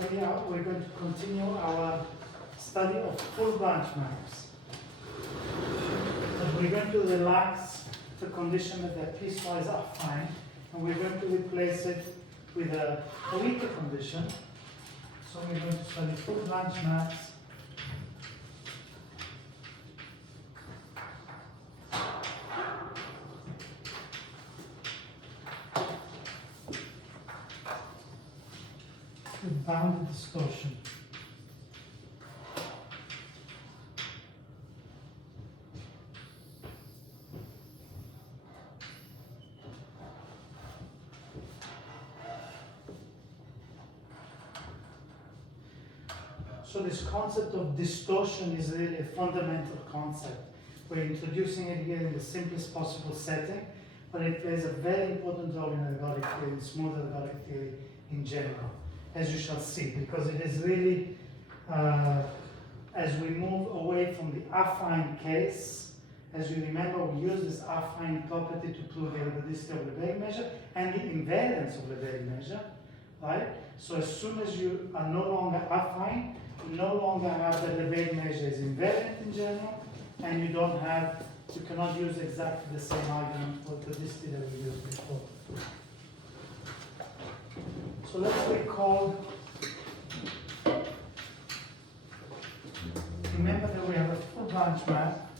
we're going to continue our study of full branch maps. But we're going to relax the condition that they're piecewise affine, and we're going to replace it with a weaker condition. So we're going to study full branch maps. With bounded distortion. So this concept of distortion is really a fundamental concept. We're introducing it here in the simplest possible setting, but it plays a very important role in ergodic theory, in smooth ergodic theory in general, as you shall see, because it is really, as we move away from the affine case, as you remember, we use this affine property to prove the ergodicity of the Lebesgue measure and the invariance of the Lebesgue measure, right? So as soon as you are no longer affine, you no longer have that the Lebesgue measure is invariant in general, and you cannot use exactly the same argument for ergodicity that we used before. So let's recall, remember that we have a full branch map.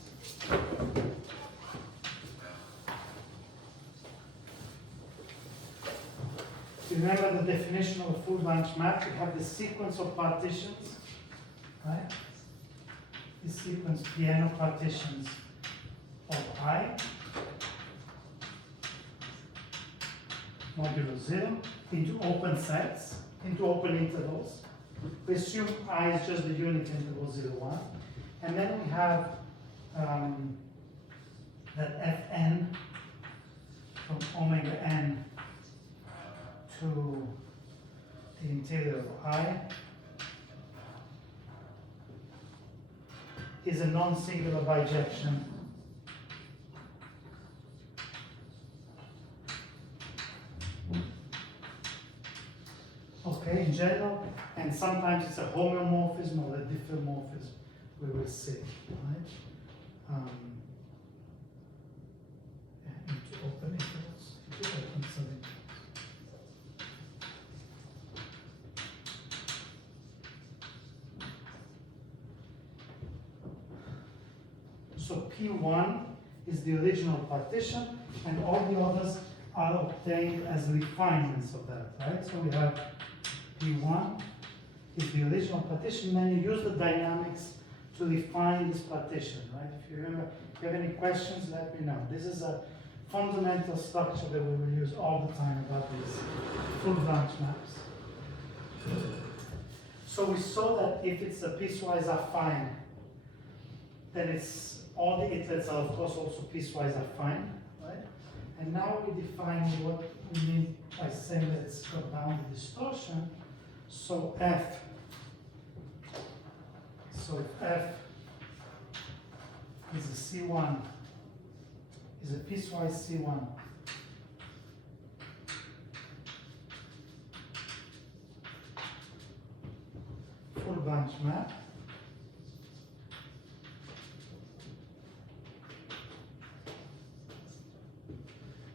Remember the definition of a full branch map. We have the sequence of partitions, right? The sequence Pn of partitions of I modulo 0 into open sets, into open intervals. We assume I is just the unit interval 0, 1. And then we have that Fn from omega n to the interior of I is a non-singular bijection okay, in general, and sometimes it's a homeomorphism or a diffeomorphism, we will see, right? Into open intervals, into open subintervals. So P1 is the original partition, and all the others are obtained as refinements of that, right? So we have P1 is the original partition, then you use the dynamics to refine this partition, right? If you remember, if you have any questions, let me know. This is a fundamental structure that we will use all the time about these full branch maps. So we saw that if it's a piecewise affine, then it's all the itlets are of course also piecewise affine, right? And now we define what we mean by saying that it's got bounded distortion. So F is a C1, is a piecewise C1. Full branch map.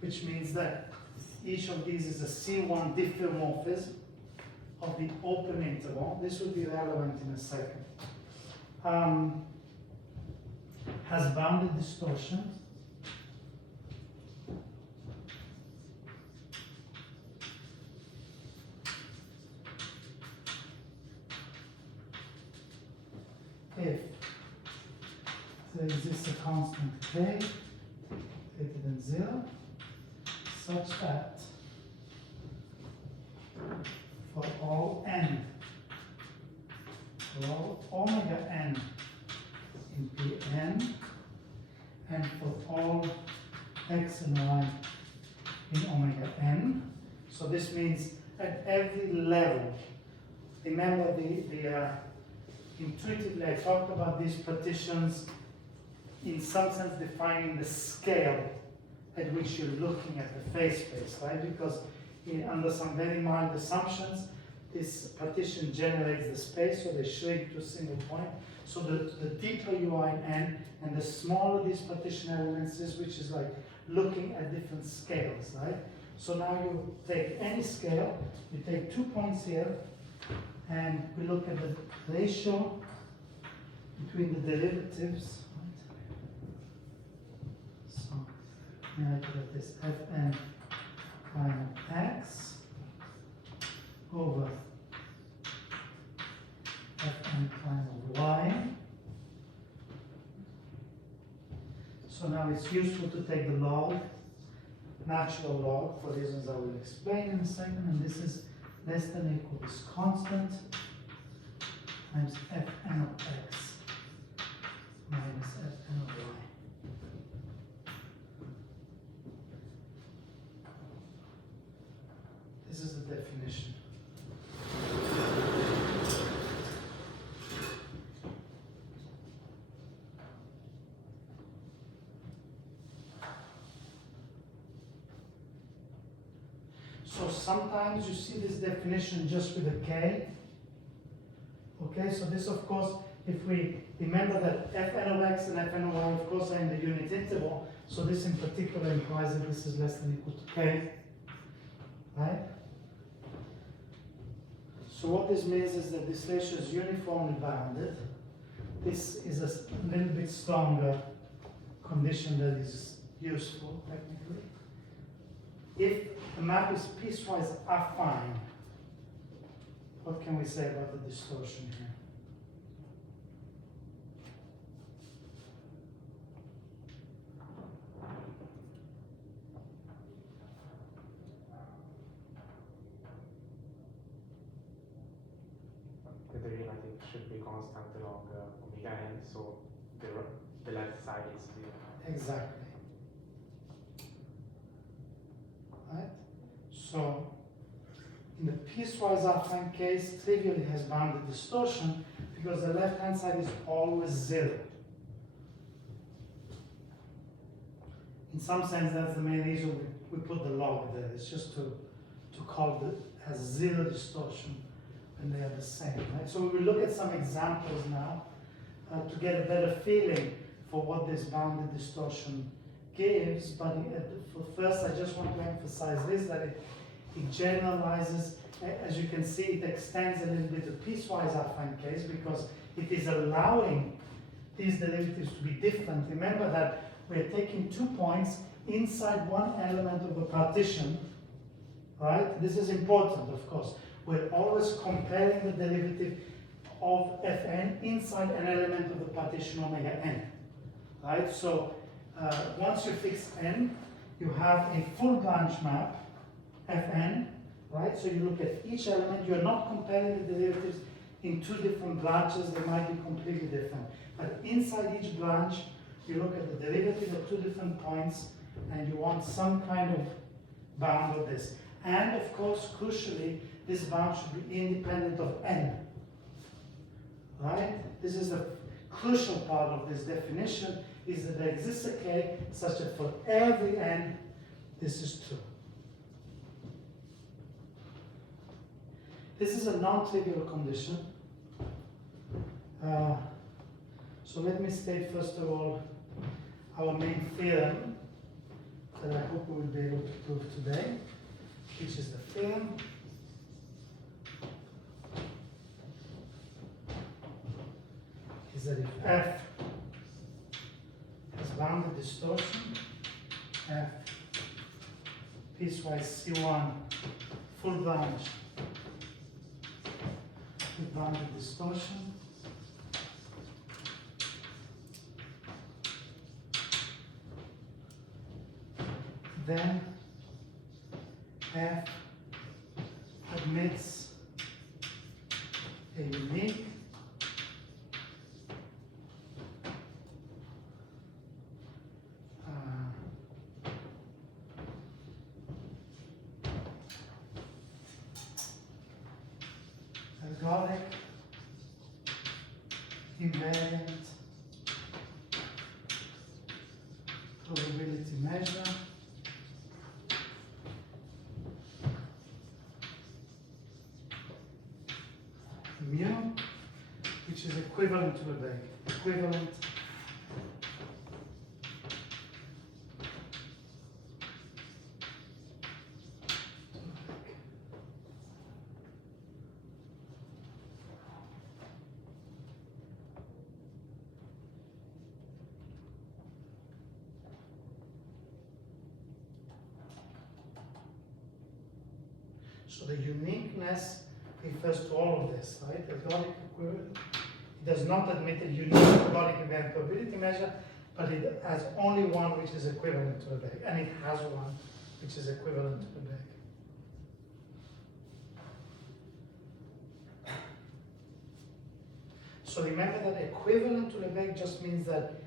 Which means that each of these is a C1 diffeomorphism of the open interval. This will be relevant in a second. Has bounded distortion. If there exists a constant k greater than 0, such that for all n, for all omega n in Pn, and for all x and y in omega n, so this means at every level, remember intuitively I talked about these partitions in some sense defining the scale at which you're looking at the phase space, right? Because under some very mild assumptions, this partition generates the space, so they shrink to a single point. So the deeper you are in N, and the smaller these partition elements is, which is like looking at different scales, right? So now you take any scale, you take 2 points here, and we look at the ratio between the derivatives, right? So now I put this Fn prime of x over Fn prime of y. So now it's useful to take the log, natural log, for reasons I will explain in a second, and this is less than or equal to this constant times Fn of x minus Fn of y. This is the definition. So sometimes you see this definition just with a k. Okay, so this of course, if we remember that Fn of x and Fn of y of course are in the unit interval, so this in particular implies that this is less than or equal to k, right? So what this means is that this ratio is uniformly bounded. This is a little bit stronger condition that is useful technically. If the map is piecewise affine, what can we say about the distortion here? The derivative should be constant along omega n, so the left side is 0. Exactly. Right? So, in the piecewise affine case, trivially has bounded distortion because the left-hand side is always 0. In some sense, that's the main reason we put the log there. It's just to call it as 0 distortion when they are the same. Right? So we will look at some examples now to get a better feeling for what this bounded distortion gives, but first I just want to emphasize this, that it generalizes, as you can see, it extends a little bit to piecewise affine case because it is allowing these derivatives to be different. Remember that we're taking 2 points inside one element of a partition, right? This is important, of course. We're always comparing the derivative of Fn inside an element of the partition omega n, right? So once you fix n, you have a full branch map, Fn, right? So you look at each element, you're not comparing the derivatives in 2 different branches, they might be completely different. But inside each branch, you look at the derivative at 2 different points, and you want some kind of bound of this. And of course, crucially, this bound should be independent of n, right? This is the crucial part of this definition, is that there exists a k such that for every n, this is true. This is a non-trivial condition. So let me state first of all our main theorem that I hope we will be able to prove today, which is the theorem is that if f has bounded distortion, f piecewise C1 full branch with bounded distortion, then f admits a unique ergodic invariant probability measure which is equivalent to Lebesgue. Equivalent So the uniqueness refers to all of this, right? Ergodic equivalent. It does not admit a unique ergodic event probability measure, but it has only one which is equivalent to Lebesgue, and it has one which is equivalent to Lebesgue. So remember that equivalent to Lebesgue just means that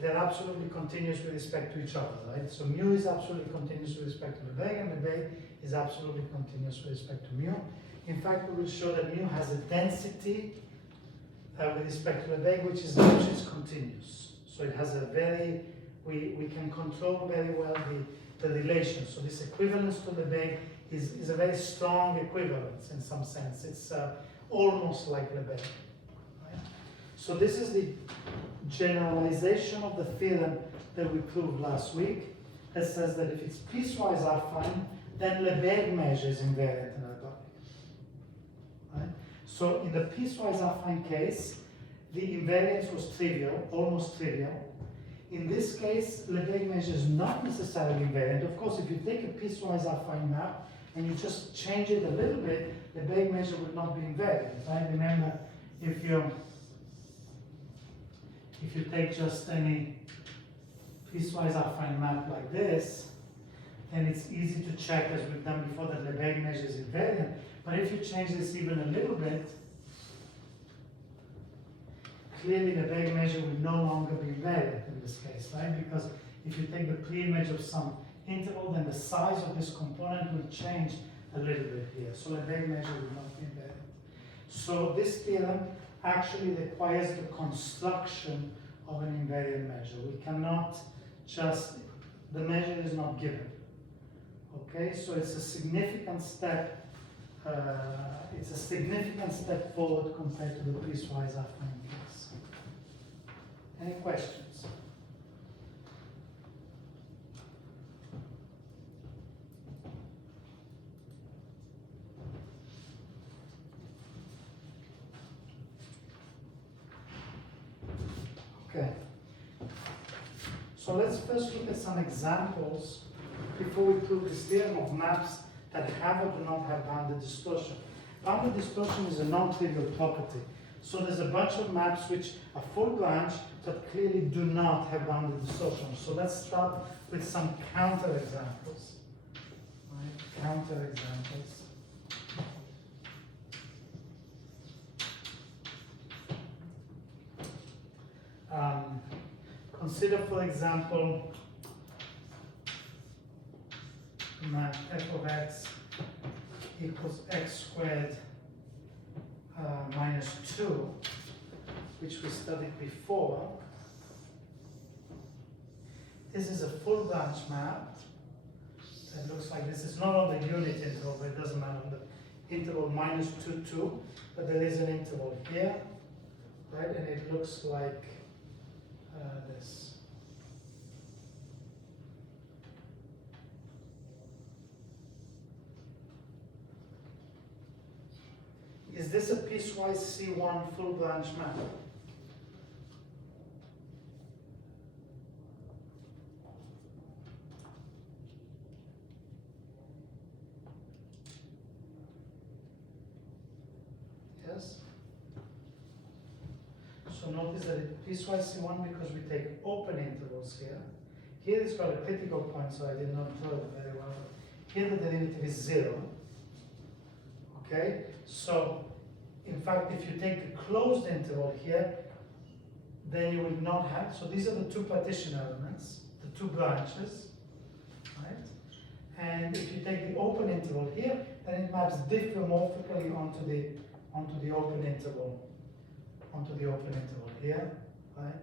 they're absolutely continuous with respect to each other, right? So mu is absolutely continuous with respect to Lebesgue, and Lebesgue is absolutely continuous with respect to mu. In fact, we will show that mu has a density with respect to Lebesgue, which is continuous. So it has a very, we can control very well the relation. So this equivalence to Lebesgue is a very strong equivalence in some sense. It's almost like Lebesgue. Right? So this is the generalization of the theorem that we proved last week, that says that if it's piecewise affine, then Lebesgue measure is invariant in ergodic. Right? So in the piecewise affine case, the invariance was trivial, almost trivial. In this case, Lebesgue measure is not necessarily invariant. Of course, if you take a piecewise affine map and you just change it a little bit, Lebesgue measure would not be invariant. Right? Remember, if you take just any piecewise affine map like this, then it's easy to check, as we've done before, that Lebesgue measure is invariant. But if you change this even a little bit, clearly Lebesgue measure will no longer be invariant in this case, right? Because if you take the pre-image of some interval, then the size of this component will change a little bit here. So Lebesgue measure will not be invariant. So this theorem actually requires the construction of an invariant measure. We cannot just, the measure is not given. Okay, so it's a significant step. It's a significant step forward compared to the piecewise affine case. Any questions? Okay. So let's first look at some examples before we prove this theorem of maps that have or do not have bounded distortion. Bounded distortion is a non-trivial property. So there's a bunch of maps which are full branch that clearly do not have bounded distortion. So let's start with some counter examples. Right? Counter examples. Consider, for example, map f of x equals x squared minus 2, which we studied before. This is a full branch map that looks like this. It's not on the unit interval, but it doesn't matter on the interval minus 2, 2, but there is an interval here, right? And it looks like this. Is this a piecewise C1 full branch map? Yes? So notice that it's piecewise C1 because we take open intervals here. Here it's got a critical point, so I did not draw it very well. Here the derivative is 0. Okay? So, in fact, if you take the closed interval here, then you will not have, so these are the two partition elements, the two branches, right? And if you take the open interval here, then it maps diffeomorphically onto the open interval here, right?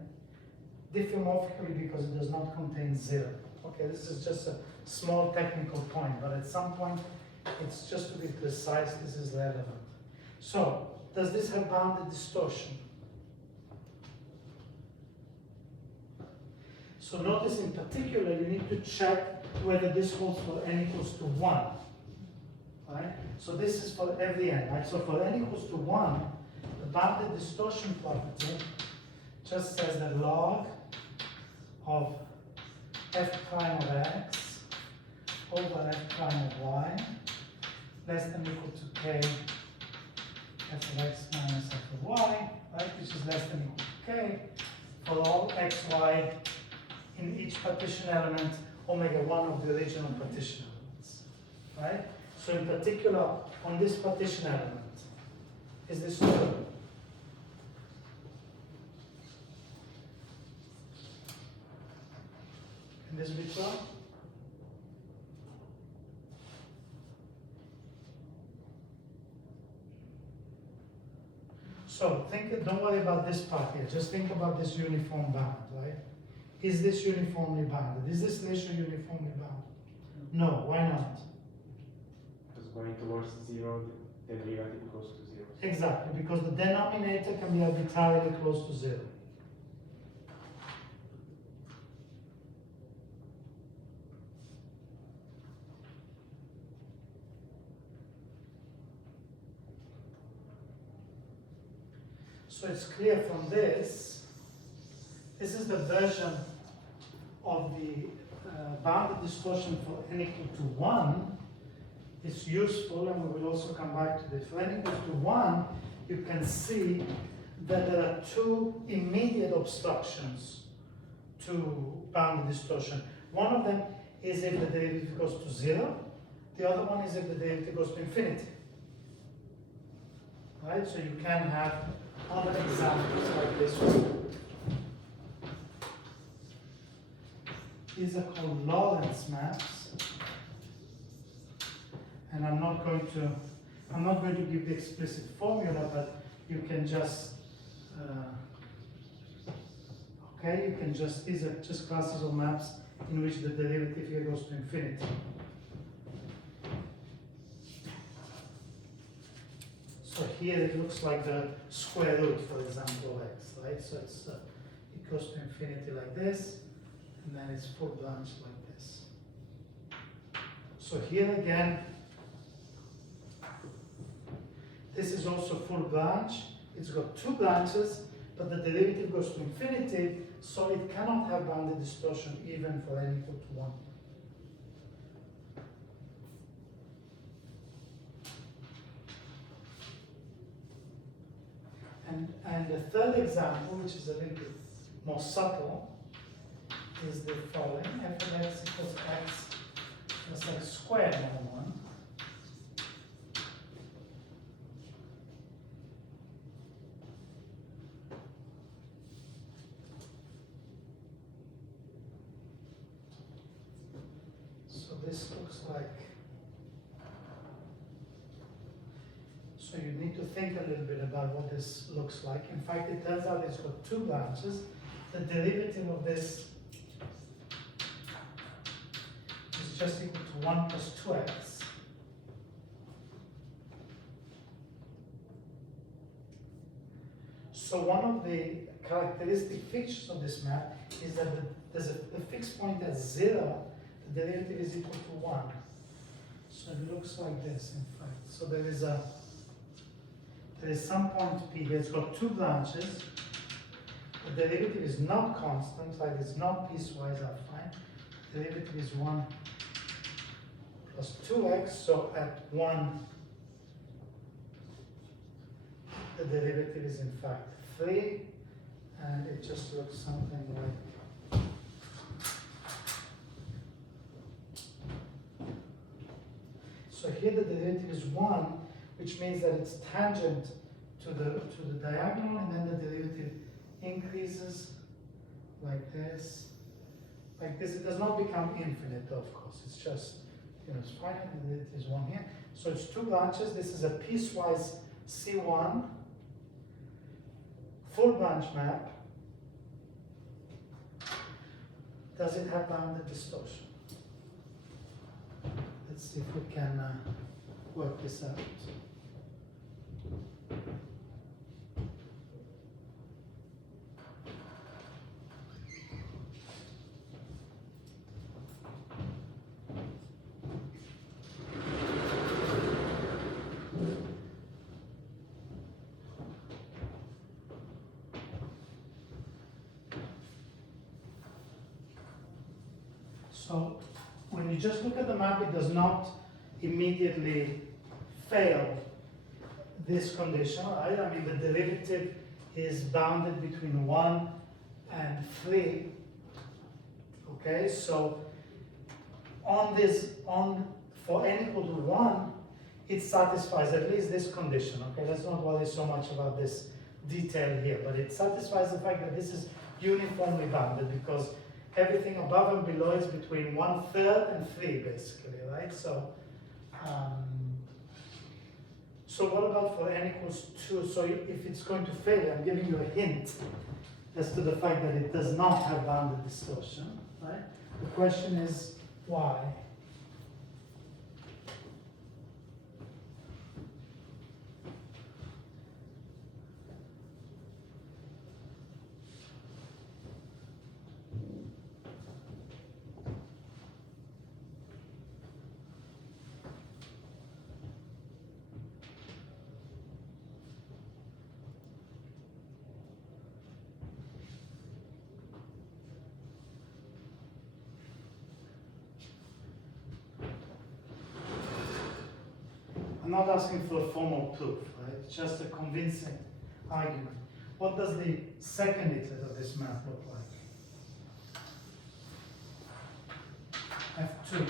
Diffeomorphically because it does not contain 0. Okay, this is just a small technical point, but at some point, it's just to be precise, this is relevant. So, does this have bounded distortion? So notice in particular, you need to check whether this holds for n equals to 1. Right? So this is for every n, right? So for n equals to 1, the bounded distortion property just says that log of f prime of x over f prime of y less than or equal to k f of x minus f of y, right? Which is less than or equal to k for all x, y in each partition element, omega 1 of the original partition elements, right? So in particular, on this partition element, is this true? Can this be true? So don't worry about this part here, just think about this uniform bound, right? Is this uniformly bounded? Is this ratio uniformly bounded? No, why not? Because going towards 0, the derivative goes to 0. Exactly, because the denominator can be arbitrarily close to 0. So it's clear from this is the version of the bounded distortion for n equal to 1. It's useful, and we will also come back to this. For n equals to 1, you can see that there are two immediate obstructions to bounded distortion. One of them is if the derivative goes to 0. The other one is if the derivative goes to infinity. Right? So you can have other examples like this one. These are called Lorentz maps. And I'm not going to give the explicit formula, but you can just these are just classes of maps in which the derivative here goes to infinity. So here it looks like the square root, for example, of x, right? So it goes to infinity like this, and then it's full branch like this. So here again, this is also full branch. It's got two branches, but the derivative goes to infinity, so it cannot have bounded distortion even for n equal to 1. And the third example, which is a little bit more subtle, is the following: f of x equals x plus x squared over 1. So this looks like, so you need to think a little bit about what this looks like. In fact, it turns out it's got two branches. The derivative of this is just equal to 1 plus 2x. So one of the characteristic features of this map is that there's a fixed point at 0, the derivative is equal to 1. So it looks like this, in fact. So there is some point P here. It's got two branches. The derivative is not constant, like it's not piecewise affine. The derivative is 1 plus 2x, so at 1, the derivative is in fact 3, and it just looks something like so here the derivative is 1, which means that it's tangent to the diagonal, and then the derivative increases like this. Like this, it does not become infinite, of course. It's just, it's finite, and the derivative is 1 here. So it's two branches. This is a piecewise C1 full branch map. Does it have bounded distortion? Let's see if we can work this out. So when you just look at the map, it does not immediately fail this condition, right? I mean, the derivative is bounded between 1 and 3. Okay, so for n equal to 1, it satisfies at least this condition. Okay, let's not worry so much about this detail here, but it satisfies the fact that this is uniformly bounded because everything above and below is between 1/3 and 3, basically, right? So, so what about for n equals 2? So if it's going to fail, I'm giving you a hint as to the fact that it does not have bounded distortion, right? The question is why? I'm not asking for a formal proof, right? It's just a convincing argument. What does the second iterate of this map look like? F2.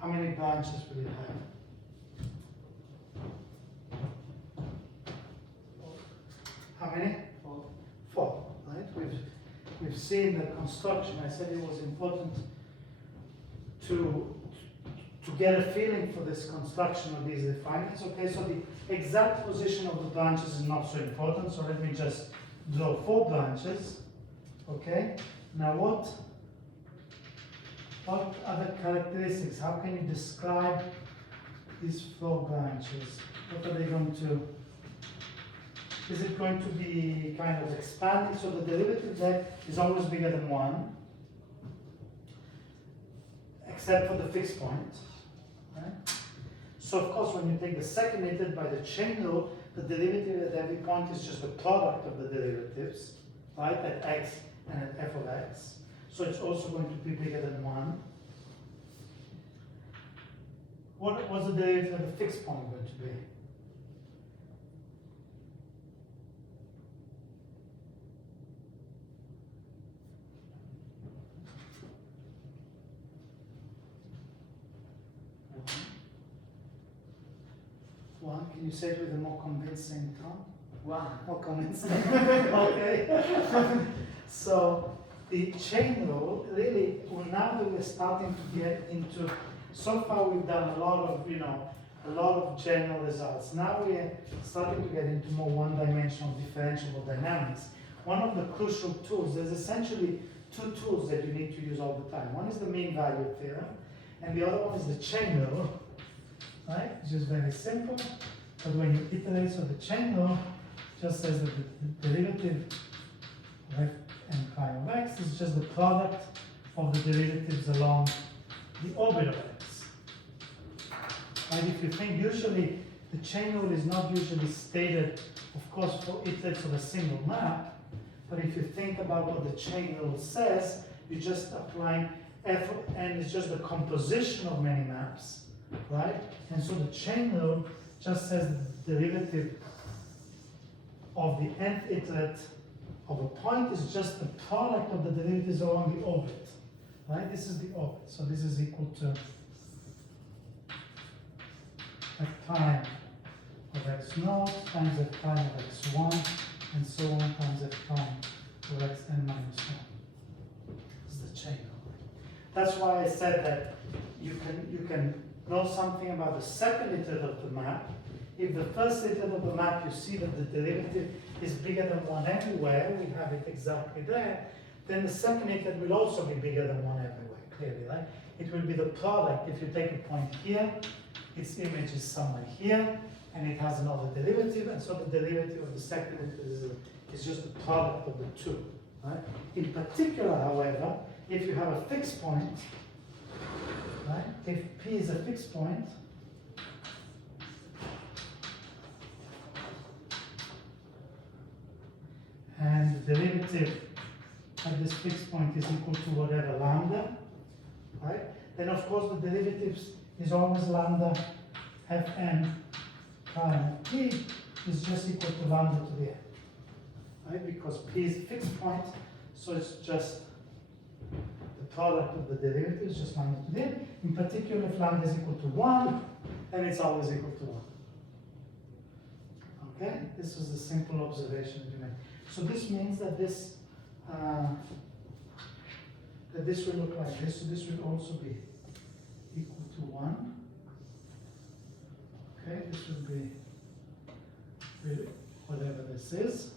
How many branches will it have? How many? 4, right? We've seen the construction. I said it was important to get a feeling for this construction of these refinements. Okay, so the exact position of the branches is not so important. So let me just draw 4 branches. Okay. Now what are the characteristics? How can you describe these 4 branches? What are they going to? Is it going to be kind of expanding? So the derivative there is always bigger than 1, except for the fixed point. Right? So of course, when you take the second iterate by the chain rule, the derivative at every point is just the product of the derivatives, right? At x and at f of x. So it's also going to be bigger than 1. What was the derivative at the fixed point going to be? One. Can you say it with a more convincing tone? 1. More convincing. Okay. So the chain rule really, well, now that we're starting to get into, so far we've done a lot of general results. Now we're starting to get into more one-dimensional differentiable dynamics. One of the crucial tools, there's essentially 2 tools that you need to use all the time. One is the mean value theorem, and the other one is the chain rule. Right? It's just very simple. But when you iterate, so the chain rule just says that the derivative of f and prime of x is just the product of the derivatives along the orbit of x. And if you think, usually the chain rule is not usually stated, of course, for iterates of a single map, but if you think about what the chain rule says, you're just applying f of n is just the composition of many maps. Right? And so the chain rule just says the derivative of the nth iterate of a point is just the product of the derivatives along the orbit. Right? This is the orbit. So this is equal to f prime of x naught times f prime of x1 and so on times f prime of xn minus 1. This is the chain rule. That's why I said that you can know something about the second iterate of the map. If the first iterate of the map, you see that the derivative is bigger than 1 everywhere, we have it exactly there, then the second iterate will also be bigger than 1 everywhere, clearly, right? It will be the product. If you take a point here, its image is somewhere here, and it has another derivative, and so the derivative of the second iterate is just the product of the 2, right? In particular, however, if you have a fixed point, right? If P is a fixed point, derivative at this fixed point is equal to whatever lambda, right? Then of course the derivatives is always lambda fn prime p is just equal to lambda to the n, right? Because p is a fixed point, so it's just the product of the derivatives, just lambda to the n. In particular, if lambda is equal to 1, then it's always equal to 1. Okay? This is the simple observation we made. So this means that this will look like this. So this will also be equal to 1. Okay, this will be really whatever this is.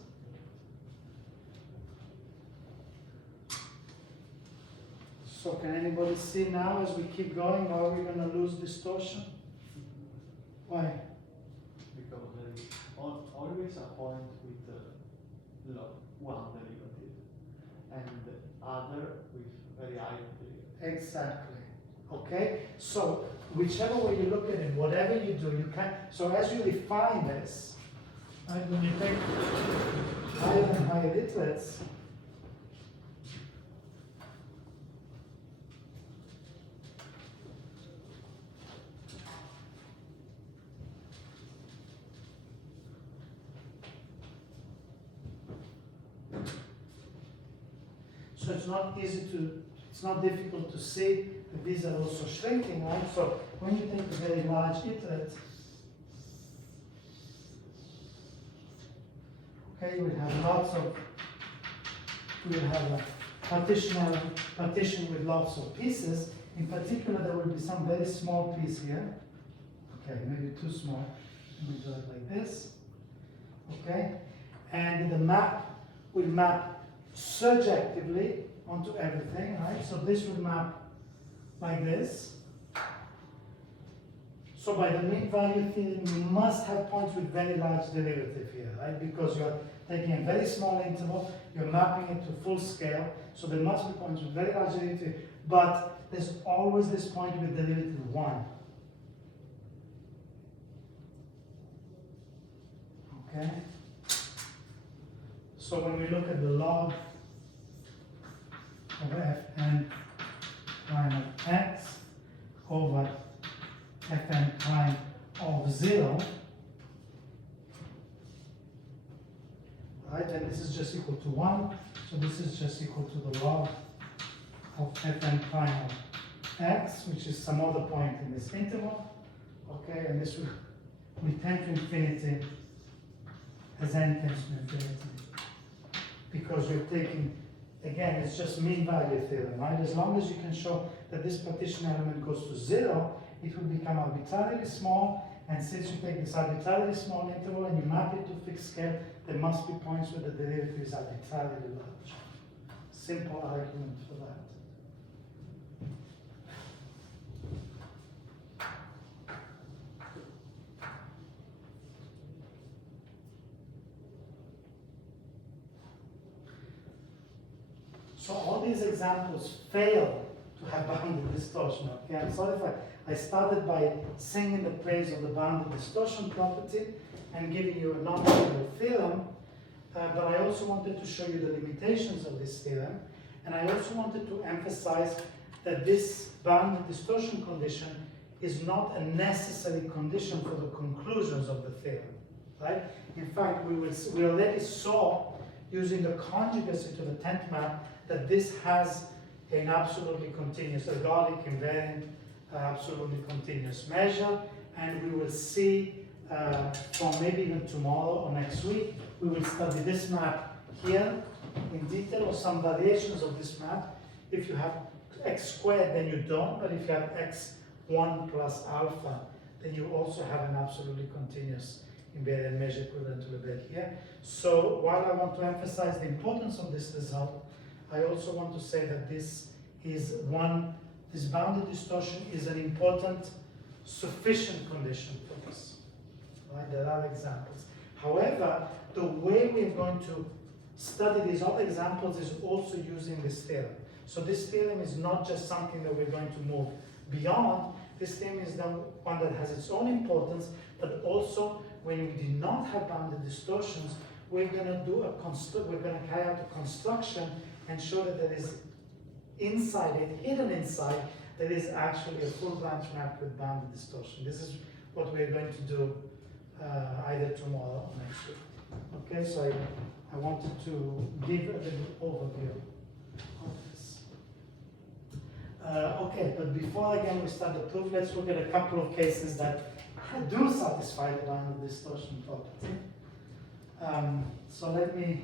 So can anybody see now as we keep going, are we going to lose distortion? Why? Because there is always a point with one derivative and the other with very high derivative. Exactly. Okay? So whichever way you look at it, whatever you do, you can. So as you define this, right, when you take higher and higher itlets, so it's not easy to, it's not difficult to see that these are also shrinking, right? So when you take a very large itlet, okay, you will have lots of, you will have a partition with lots of pieces. In particular, there will be some very small piece here. Okay, maybe too small. Let me do it like this. Okay, and the map will map surjectively onto everything, right? So this will map like this. So by the mean value theorem, you must have points with very large derivative here, right? Because you're taking a very small interval, you're mapping it to full scale, so there must be points with very large derivative, but there's always this point with derivative 1. Okay? So when we look at the log of fn prime of x over fn prime of 0, right, and this is just equal to 1, so this is just equal to the log of fn prime of x, which is some other point in this interval, okay, and this will tend to infinity as n tends to infinity. Because you're taking, again, it's just mean value theorem, right? As long as you can show that this partition element goes to 0, it will become arbitrarily small, and since you take this arbitrarily small interval and you map it to fixed scale, there must be points where the derivative is arbitrarily large. Simple argument for that. So all these examples fail to have bounded distortion. Okay, I'm sorry if I started by singing the praise of the bounded distortion property and giving you a non-trivial theorem, but I also wanted to show you the limitations of this theorem, and I also wanted to emphasize that this bounded distortion condition is not a necessary condition for the conclusions of the theorem, right? In fact, we already saw, using the conjugacy to the tent map, that this has an absolutely continuous, ergodic, invariant, absolutely continuous measure, and we will see from maybe even tomorrow or next week, we will study this map here in detail, or some variations of this map. If you have x squared, then you don't, but if you have x1 plus alpha, then you also have an absolutely continuous invariant measure equivalent to Lebesgue here. So while I want to emphasize the importance of this result, I also want to say that this bounded distortion is an important, sufficient condition for this. Right? There are examples. However, the way we're going to study these other examples is also using this theorem. So this theorem is not just something that we're going to move beyond. This theorem is the one that has its own importance, but also when we do not have bounded distortions, we're gonna carry out a construction and show that there is inside it, hidden inside, there is actually a full branch map with bounded distortion. This is what we're going to do either tomorrow or next week. Okay, so I wanted to give a little overview of this. Okay, but before again we start the proof, let's look at a couple of cases that do satisfy the bounded distortion property. So let me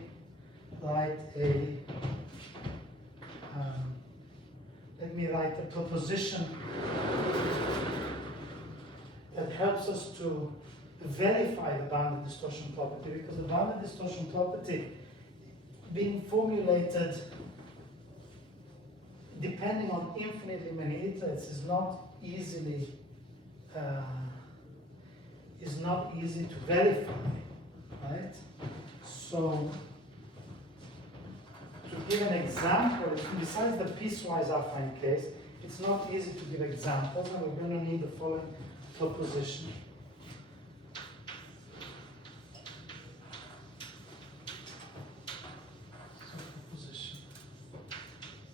write a proposition that helps us to verify the bounded distortion property, because the bounded distortion property being formulated depending on infinitely many iterates is not easy to verify, right? So to give an example, besides the piecewise affine case, it's not easy to give examples, and we're going to need the following proposition. So proposition.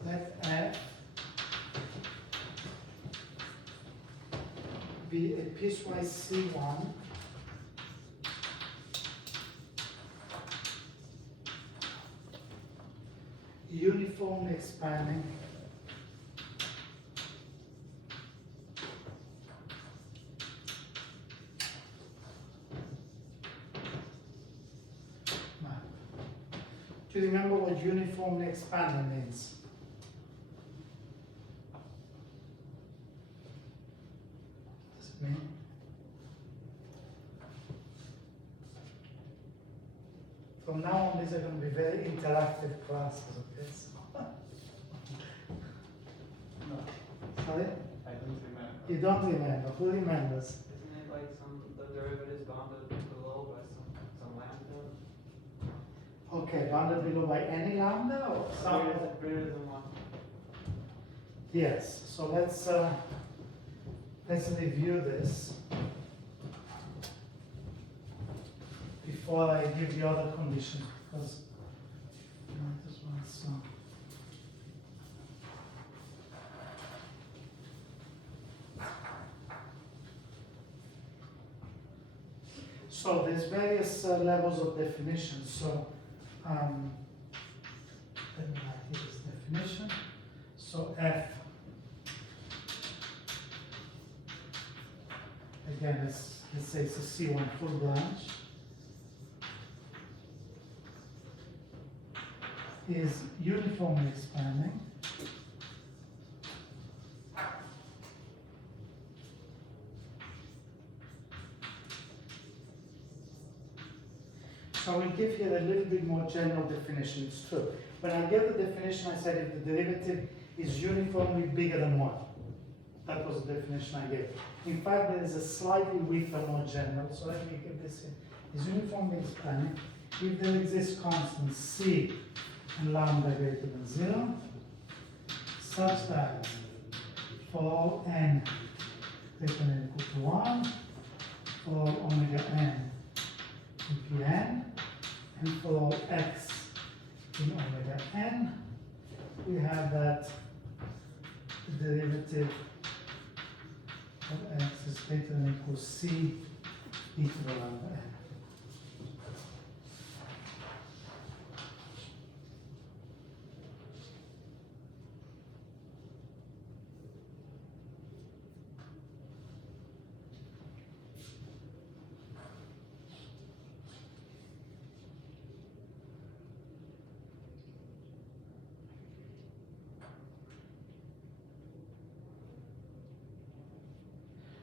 Let F be a piecewise C1 uniformly expanding map. Do you remember what uniformly expanding means? What does it mean? From now on, these are going to be very interactive classes, okay? So No, sorry? I don't remember. You don't remember. Who remembers? Isn't it like the derivative is bounded below by some lambda? Okay, bounded below by any lambda or some? Greater than one. Yes. So let's review this before I give the other conditions, because this one's so there's various levels of definition. So let me write here this definition. So F, again, let's say it's a C1 full branch, is uniformly expanding so I will give here a little bit more general definition. It's true. When I gave the definition, I said if the derivative is uniformly bigger than 1. That was the definition I gave. In fact, there is a slightly weaker, more general, so let me give this in. Is uniformly expanding if there exists constants C and lambda greater than 0, such that for all n greater than or equal to 1, for all omega n in Pn, and for all x in omega n, we have that the derivative of x is greater than or equal to c e to the lambda n.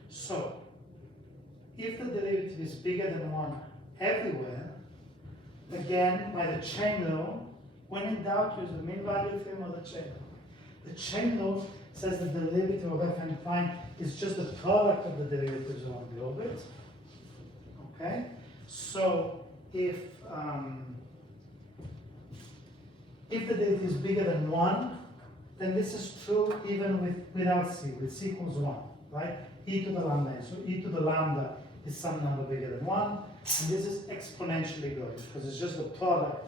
So, if the derivative is bigger than 1 everywhere, again, by the chain rule, when in doubt, use the mean value theorem or the chain rule. The chain rule says that the derivative of fn prime is just the product of the derivatives along the orbit. Okay? So, if the derivative is bigger than 1, then this is true even without c, with c equals 1, right? E to the lambda n. So e to the lambda is some number bigger than 1, And this is exponentially going because it's just the product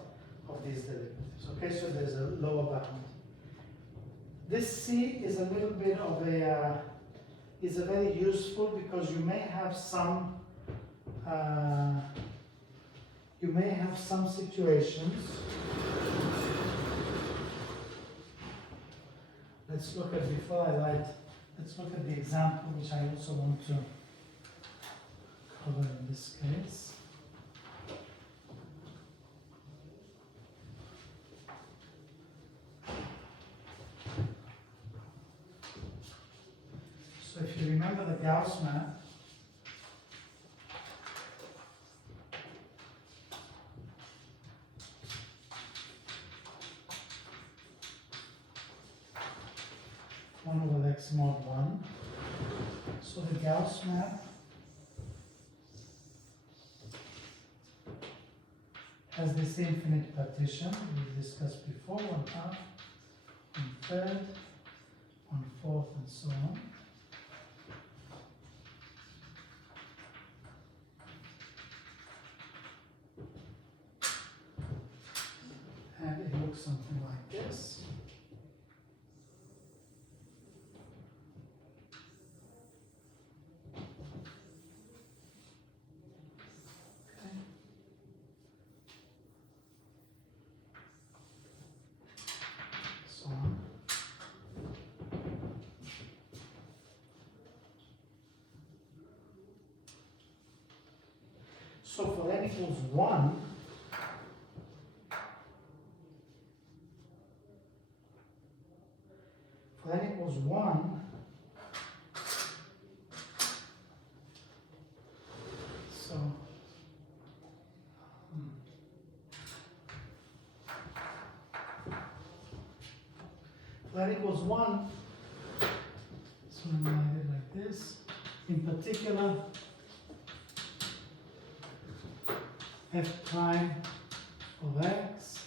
of these derivatives. Okay, so there's a lower bound. This C is a little bit of a is a very useful because you may have some situations. Let's look at before I write. Let's look at the example which I also want to cover in this case. So if you remember the Gauss map, one over x mod 1. So the Gauss map has this infinite partition we discussed before, 1/2, 1/3, 1/4, and so on. And it looks something like this. Okay. So on. So for n equals 1, for n equals 1, so for n equals 1, so I'm going to write it like this. In particular, f prime of x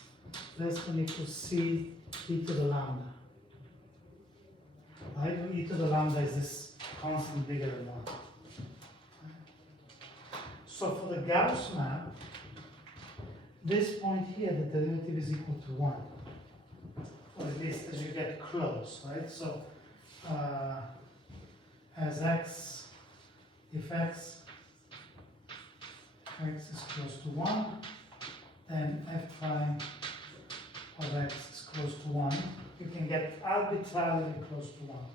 less than or equals c e to the lambda. Right? E to the lambda is this constant bigger than 1. So for the Gauss map, this point here, the derivative is equal to 1. Or at least as you get close, right? So as x, if x is close to 1, then f prime of x is close to 1. You can get arbitrarily close to 1.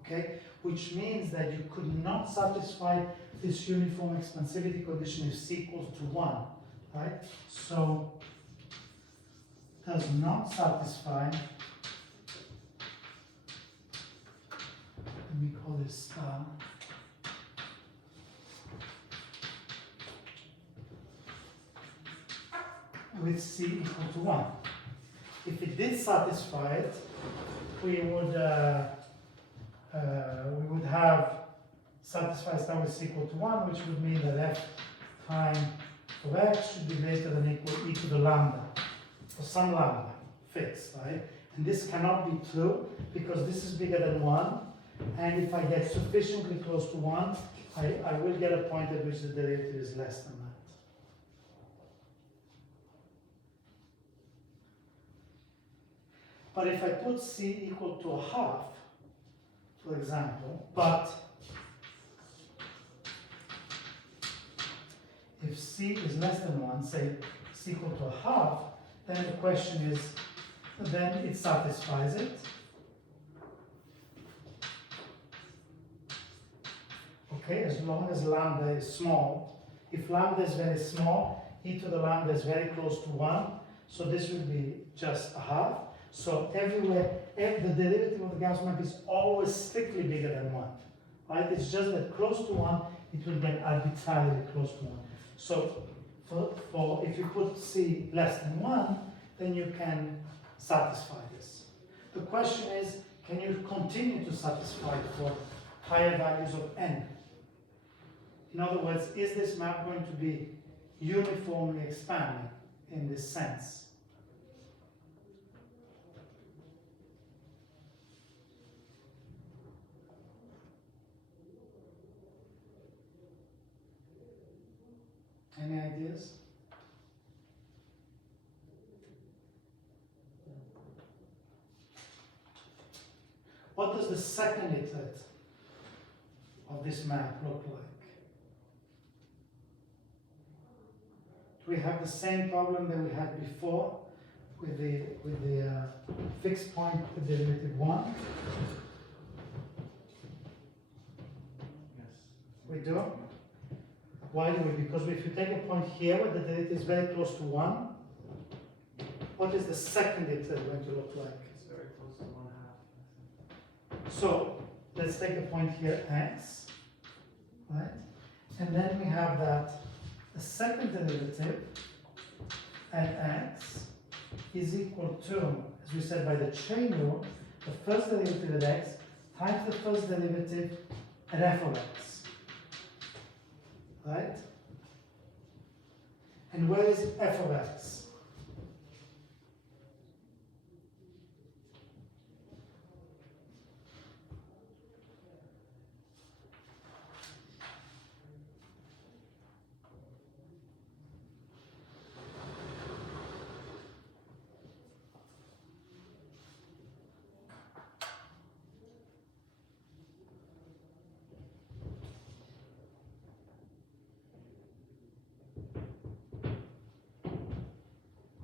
Okay, which means that you could not satisfy this uniform expansivity condition if c equals to 1, right? So, does not satisfy, let me call this star. With c equal to 1. If it did satisfy it, we would have satisfied star with c equal to 1, which would mean that f prime of x should be greater than or equal e to the lambda, for some lambda, fixed, right? And this cannot be true, because this is bigger than 1, and if I get sufficiently close to 1, I will get a point at which the derivative is less than that. But if I put c equal to 1/2, for example, but if c is less than 1, say c equal to 1/2, then the question is, then it satisfies it. Okay, as long as lambda is small. If lambda is very small, e to the lambda is very close to 1, so this will be just 1/2. So everywhere, the derivative of the Gauss map is always strictly bigger than 1. Right? It's just that close to 1, it will get arbitrarily close to 1. So for if you put c less than 1, then you can satisfy this. The question is, can you continue to satisfy it for higher values of n? In other words, is this map going to be uniformly expanding in this sense? Any ideas? What does the second iterate of this map look like? Do we have the same problem that we had before with the fixed point with derivative 1? Yes. We do? Why do we? Because if you take a point here where the derivative is very close to 1, what is the second iterate going to look like? It's very close to 1/2. So let's take a point here, x, right? And then we have that the second derivative at x is equal to, as we said by the chain rule, the first derivative at x times the first derivative at f of x, right? And where is f of x?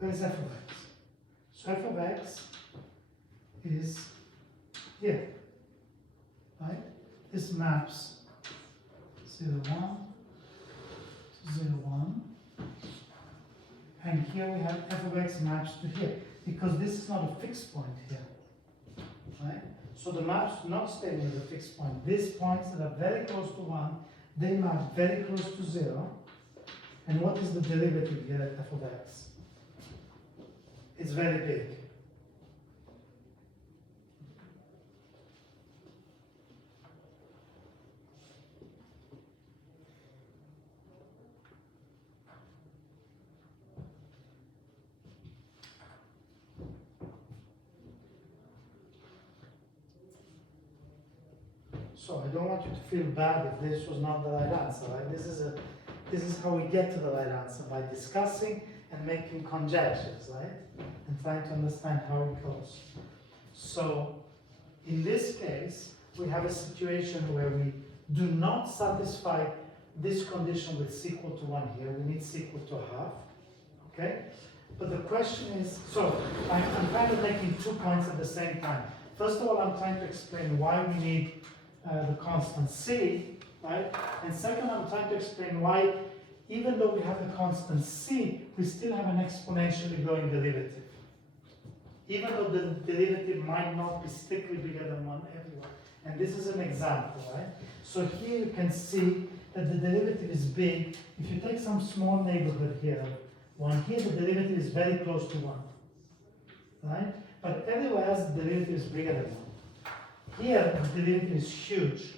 Where is f of x? So f of x is here, right? This maps 0, 1 to 0, 1. And here we have f of x maps to here, because this is not a fixed point here, right? So the maps do not stay near the fixed point. These points that are very close to 1, they map very close to 0. And what is the derivative here at f of x? It's very big. So I don't want you to feel bad if this was not the right answer, right? This is how we get to the right answer, by discussing and making conjectures, right? And trying to understand how it goes. So in this case, we have a situation where we do not satisfy this condition with c equal to 1 here. We need c equal to 1/2, okay? But the question is, so I'm kind of making 2 points at the same time. First of all, I'm trying to explain why we need the constant c, right? And second, I'm trying to explain why, even though we have the constant c, we still have an exponentially growing derivative. Even though the derivative might not be strictly bigger than 1 everywhere. And this is an example, right? So here you can see that the derivative is big. If you take some small neighborhood here, 1 here, the derivative is very close to 1, right? But everywhere else, the derivative is bigger than 1. Here, the derivative is huge,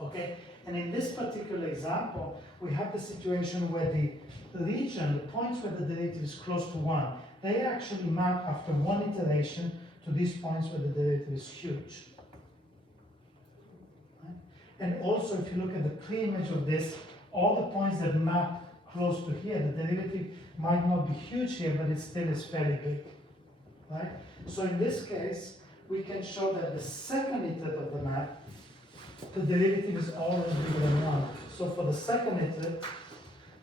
okay? And in this particular example, we have the situation where the region, the points where the derivative is close to 1, they actually map after 1 iteration to these points where the derivative is huge. Right? And also, if you look at the pre-image of this, all the points that map close to here, the derivative might not be huge here, but it still is fairly big. Right? So in this case, we can show that the second iterate of the map, the derivative is always bigger than 1. So for the second iterate,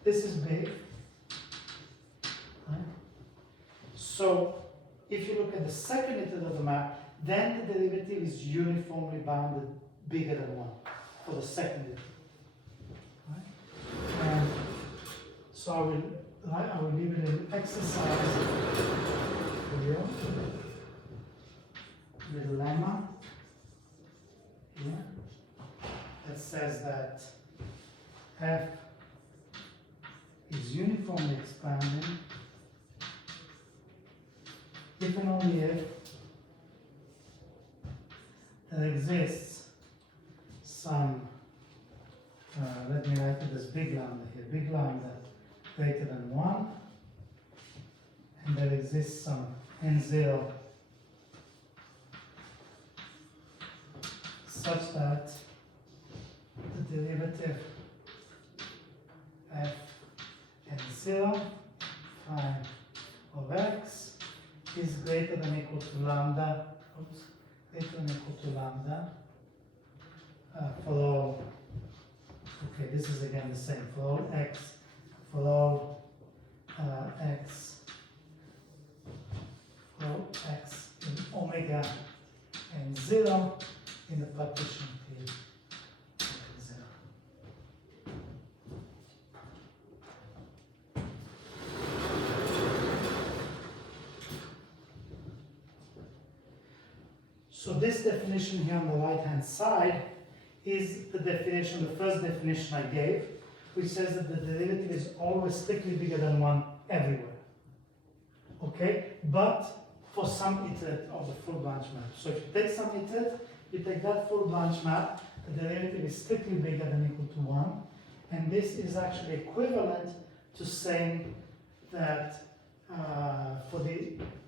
this is big. Right? So if you look at the second iterate of the map, then the derivative is uniformly bounded bigger than 1 for the second iterate. Right? And so I will leave it an exercise for you. The lemma here that says that f is uniformly expanding if and only if there exists some, let me write it as big lambda here, big lambda greater than 1, and there exists some n0 such that the derivative f 0 phi of x is greater than or equal to lambda, greater than or equal to lambda for all, okay, this is again the same, for all x in omega and 0 in the partition T 0. So this definition here on the right hand side is the definition, the first definition I gave, which says that the derivative is always strictly bigger than 1 everywhere. Okay? But for some iterate of the full branch map. So if you take some iterate, you take that full branch map, the derivative is strictly bigger than or equal to 1. And this is actually equivalent to saying that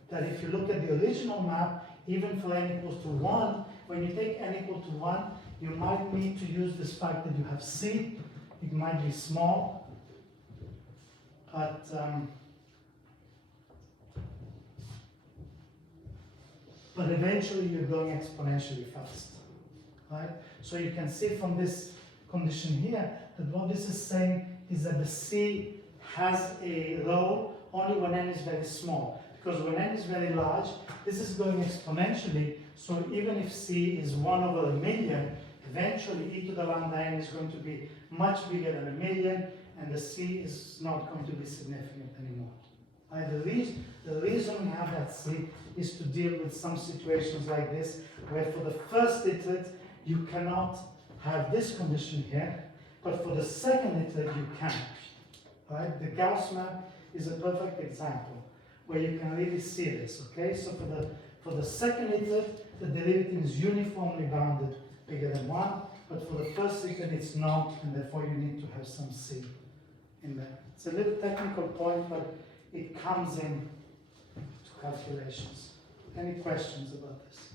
that if you look at the original map, even for n equals to 1, when you take n equal to 1, you might need to use this fact that you have c. It might be small, but eventually you're going exponentially fast, right? So you can see from this condition here that what this is saying is that the c has a role only when n is very small. Because when n is very large, this is going exponentially, so even if c is 1 over a million, eventually e to the lambda n is going to be much bigger than a million, and the c is not going to be significant anymore. Right? The reason we have that c is to deal with some situations like this, where for the first iterate, you cannot have this condition here, but for the second iterate, you can. Right? The Gauss map is a perfect example where you can really see this, okay? So for the second iterate, the derivative is uniformly bounded bigger than 1, but for the first iterate, it's not, and therefore you need to have some c in there. It's a little technical point, but it comes in to calculations. Any questions about this?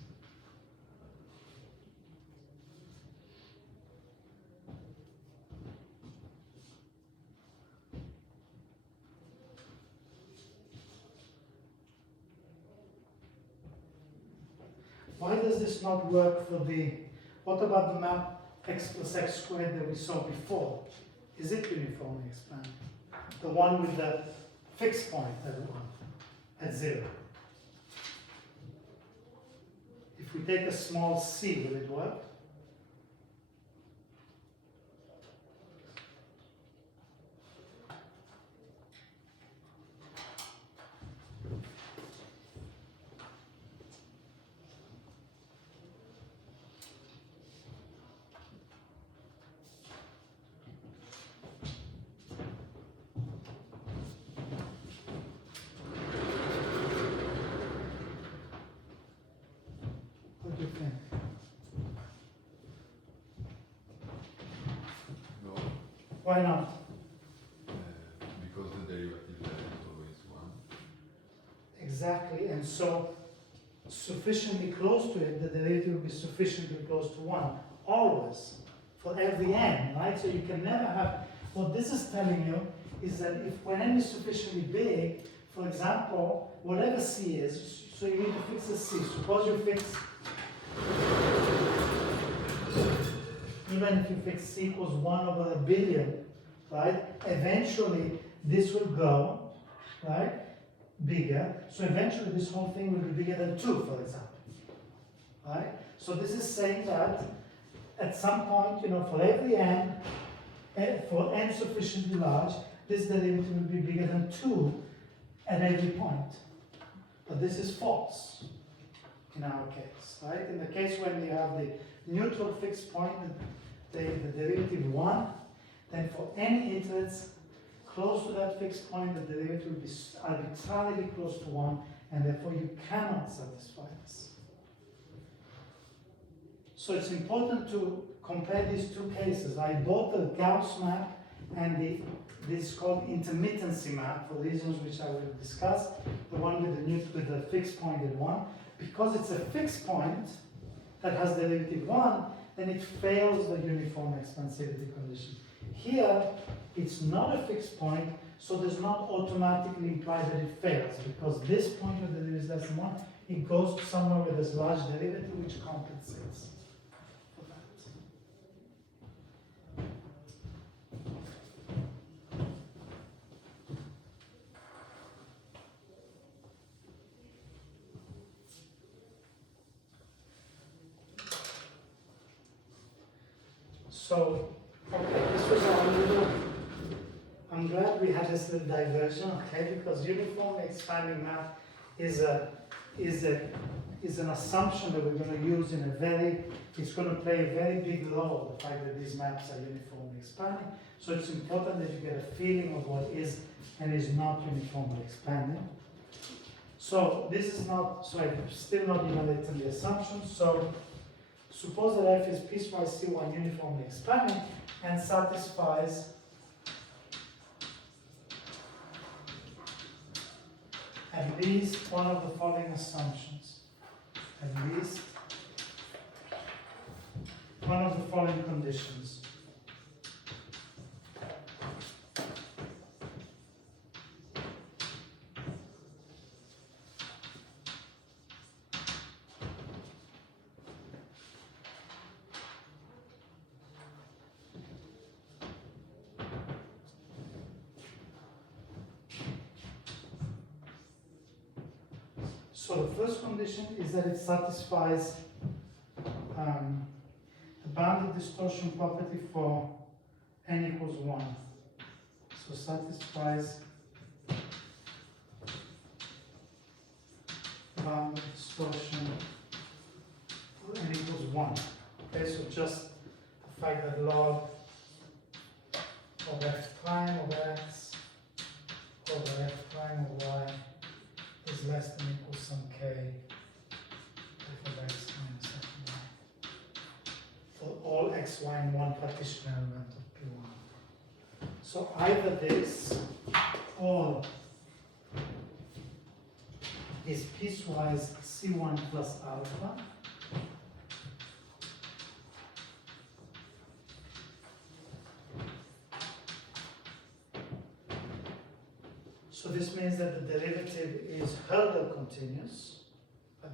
Why does this not work for what about the map x plus x squared that we saw before? Is it uniformly expanded? The one with the fixed point at 0. If we take a small c, will it work? What do you think? No, Why not? because the derivative there is always 1. Exactly, and so sufficiently close to it, the derivative will be sufficiently close to 1, always, for every n, right? So you can never have, what this is telling you is that if when n is sufficiently big, for example, whatever c is, so you need to fix a c. Suppose you fix, even if you fix c equals 1 over a billion, right? Eventually this will go, right? Bigger. So eventually this whole thing will be bigger than 2, for example. Right? So this is saying that at some point, for every n, for n sufficiently large, this derivative will be bigger than 2 at every point. But this is false in our case, right? In the case when you have the neutral fixed point, the derivative 1, then for any iterates close to that fixed point, the derivative will be arbitrarily close to 1, and therefore you cannot satisfy this. So it's important to compare these two cases, right? Both the Gauss map and this is called intermittency map, for reasons which I will discuss, the one with the fixed point at 1. Because it's a fixed point that has derivative 1, then it fails the uniform expansivity condition. Here, it's not a fixed point, so does not automatically imply that it fails, because this point where there is less than 1, it goes to somewhere where there's large derivative, which compensates for that. So, okay, this was our little, I'm glad we had this little diversion, okay, because uniformly expanding map is an assumption that we're going to use in it's going to play a very big role, the fact that these maps are uniformly expanding. So it's important that you get a feeling of what is and is not uniformly expanding. So this is not, so I'm still not evaluating the assumptions. So suppose that f is piecewise C1 uniformly expanding and satisfies at least one of the following assumptions. At least one of the following conditions. So the first condition is that it satisfies the bounded distortion property for n equals 1. So satisfies bounded distortion for n equals 1. Okay, so just the fact that log of f prime of x over f prime of y is less than or equals some k f of x minus f of y for all x, y, and one partition element of P1. So either this or is piecewise C1 plus alpha so this means that the derivative is Herder continuous,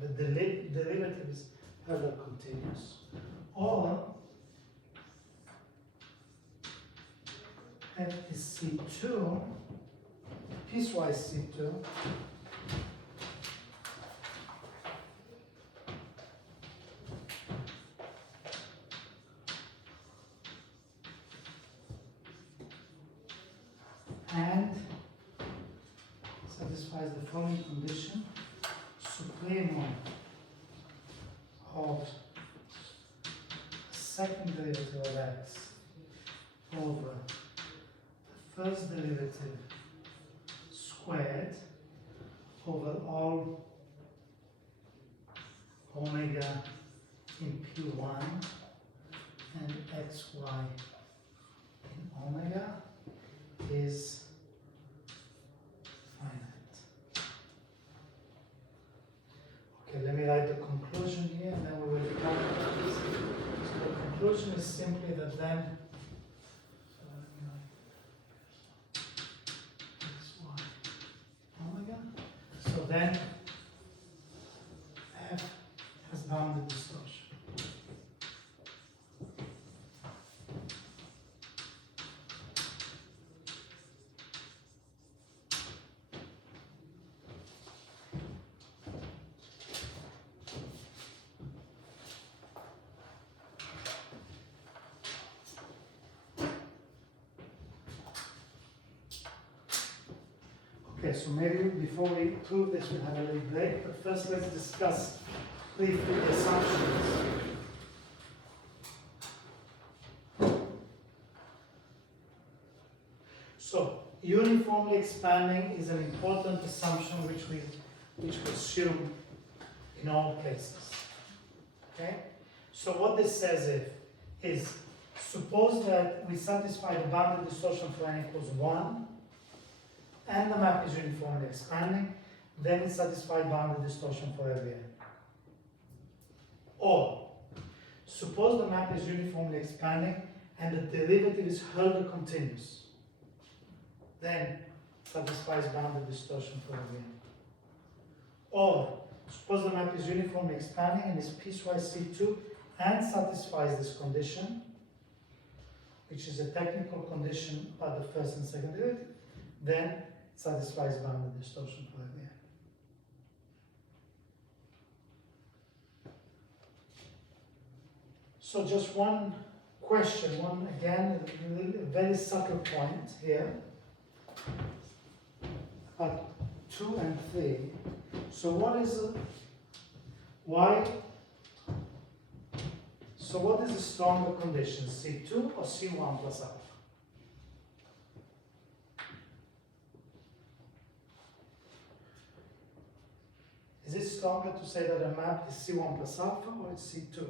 the derivative is Herder continuous, or f is C2, piecewise C2, and satisfies the following condition: supremum of second derivative of x over the first derivative squared over all omega in P1 and xy in omega is finite. Okay, let me write the conclusion here and then we will talk about this. So the conclusion is simply that then omega. So then f has bounded distortion. Okay, so maybe before we prove this, we'll have a little break, but first let's discuss briefly the assumptions. So, uniformly expanding is an important assumption which we assume in all cases. Okay? So what this says is suppose that we satisfy the bounded distortion for n equals 1, and the map is uniformly expanding, then it satisfies bounded distortion for every n. Or, suppose the map is uniformly expanding and the derivative is Hölder continuous, then satisfies bounded distortion for the VM. Or suppose the map is uniformly expanding and is piecewise C2 and satisfies this condition, which is a technical condition by the first and second derivative, then satisfies bounded distortion for the VM. So just one question, again, a very subtle point here, about 2 and 3. So what is the stronger condition, C2 or C1 plus alpha? Is it stronger to say that a map is C1 plus alpha or it's C2?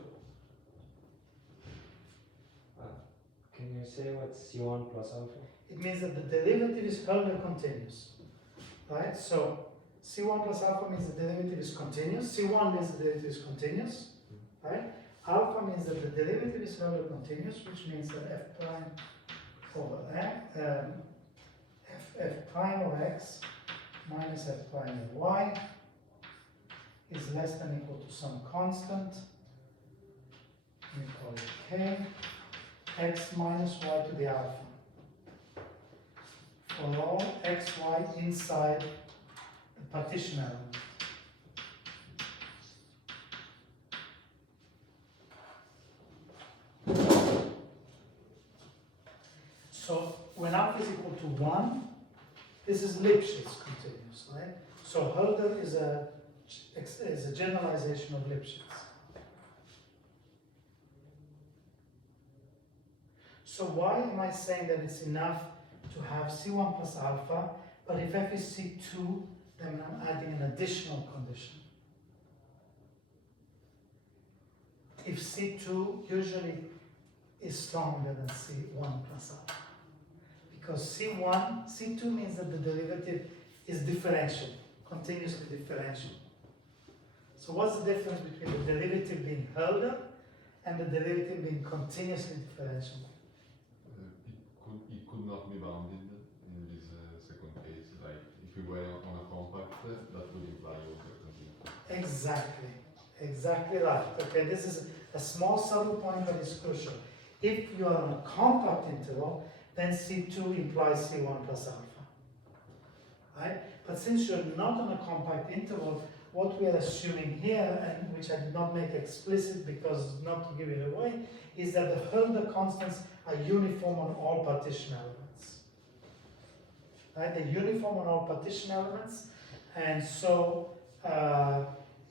Can you say what's C1 plus alpha? It means that the derivative is Hölder continuous, right? So C1 plus alpha means the derivative is continuous. C1 means the derivative is continuous, right? Alpha means that the derivative is Hölder continuous, which means that f prime over f prime of x minus f prime of y is less than equal to some constant. We call it k. X minus y to the alpha for all x, y inside the partition element. So when alpha is equal to 1, this is Lipschitz continuous, right? So Hölder is a generalization of Lipschitz. So why am I saying that it's enough to have C1 plus alpha, but if f is C2, then I'm adding an additional condition? If C2 usually is stronger than C1 plus alpha. Because C2 means that the derivative is differential, continuously differential. So what's the difference between the derivative being Hölder and the derivative being continuously differential? It could not be bounded in this second case. Like if we were on a compact, that would imply also continuity. Exactly right. Okay, this is a small subtle point, but it's crucial. If you are on a compact interval, then C2 implies C1 plus alpha, right? But since you're not on a compact interval, what we are assuming here, and which I did not make explicit because not to give it away, is that the Hölder constants are uniform on all partition elements. Right? They're uniform on all partition elements, and so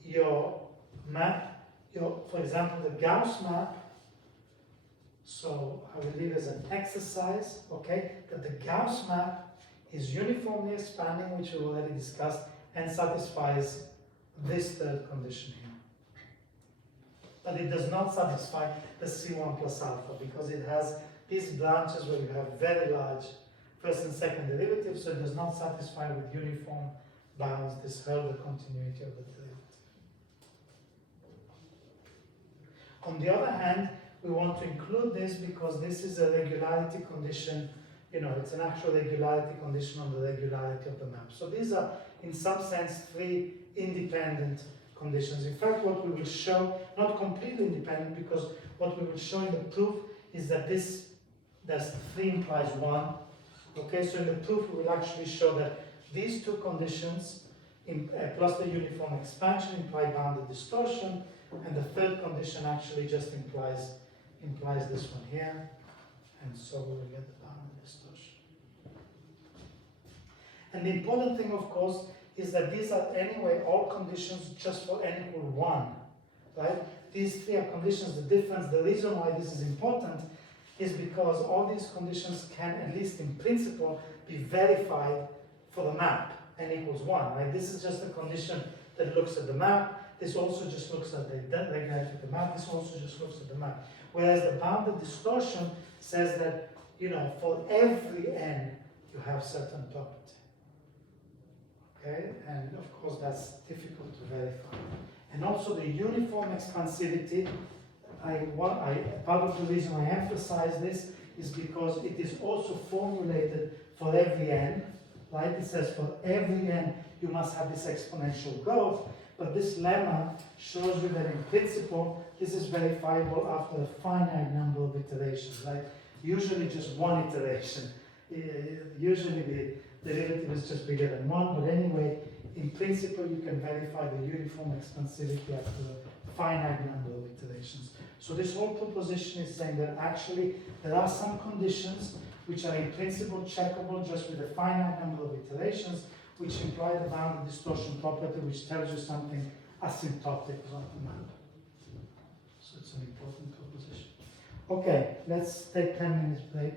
your map, for example, the Gauss map, so I will leave as an exercise, okay, that the Gauss map is uniformly expanding, which we already discussed, and satisfies this third condition here. But it does not satisfy the C1 plus alpha because it has these branches where you have very large first and second derivatives, so it does not satisfy with uniform bounds this Hölder continuity of the derivative. On the other hand, we want to include this because this is a regularity condition, it's an actual regularity condition on the regularity of the map. So these are, in some sense, 3 independent conditions. In fact, what we will show, not completely independent, because what we will show in the proof is that that's 3 implies 1. Okay, so in the proof we will actually show that these 2 conditions plus the uniform expansion imply bounded distortion, and the third condition actually just implies this one here, and so we will get the bounded distortion. And the important thing, of course, is that these are anyway all conditions just for n equal 1, right? These 3 are conditions. The reason why this is important is because all these conditions can, at least in principle, be verified for the map, n equals 1, right? This is just a condition that looks at the map. This also just looks at the regularity of the map. This also just looks at the map. Whereas the bounded distortion says that, for every n, you have certain property. Okay, and of course that's difficult to verify. And also the uniform expansivity part of the reason I emphasize this is because it is also formulated for every n, right? It says for every n you must have this exponential growth, but this lemma shows you that in principle this is verifiable after a finite number of iterations, right? Usually just one iteration. Usually the derivative is just bigger than one, but anyway, in principle you can verify the uniform expansivity after a finite number of iterations. So this whole proposition is saying that actually there are some conditions which are in principle checkable just with a finite number of iterations, which imply the boundary distortion property, which tells you something asymptotic about the map. So it's an important proposition. Okay, let's take 10 minutes break.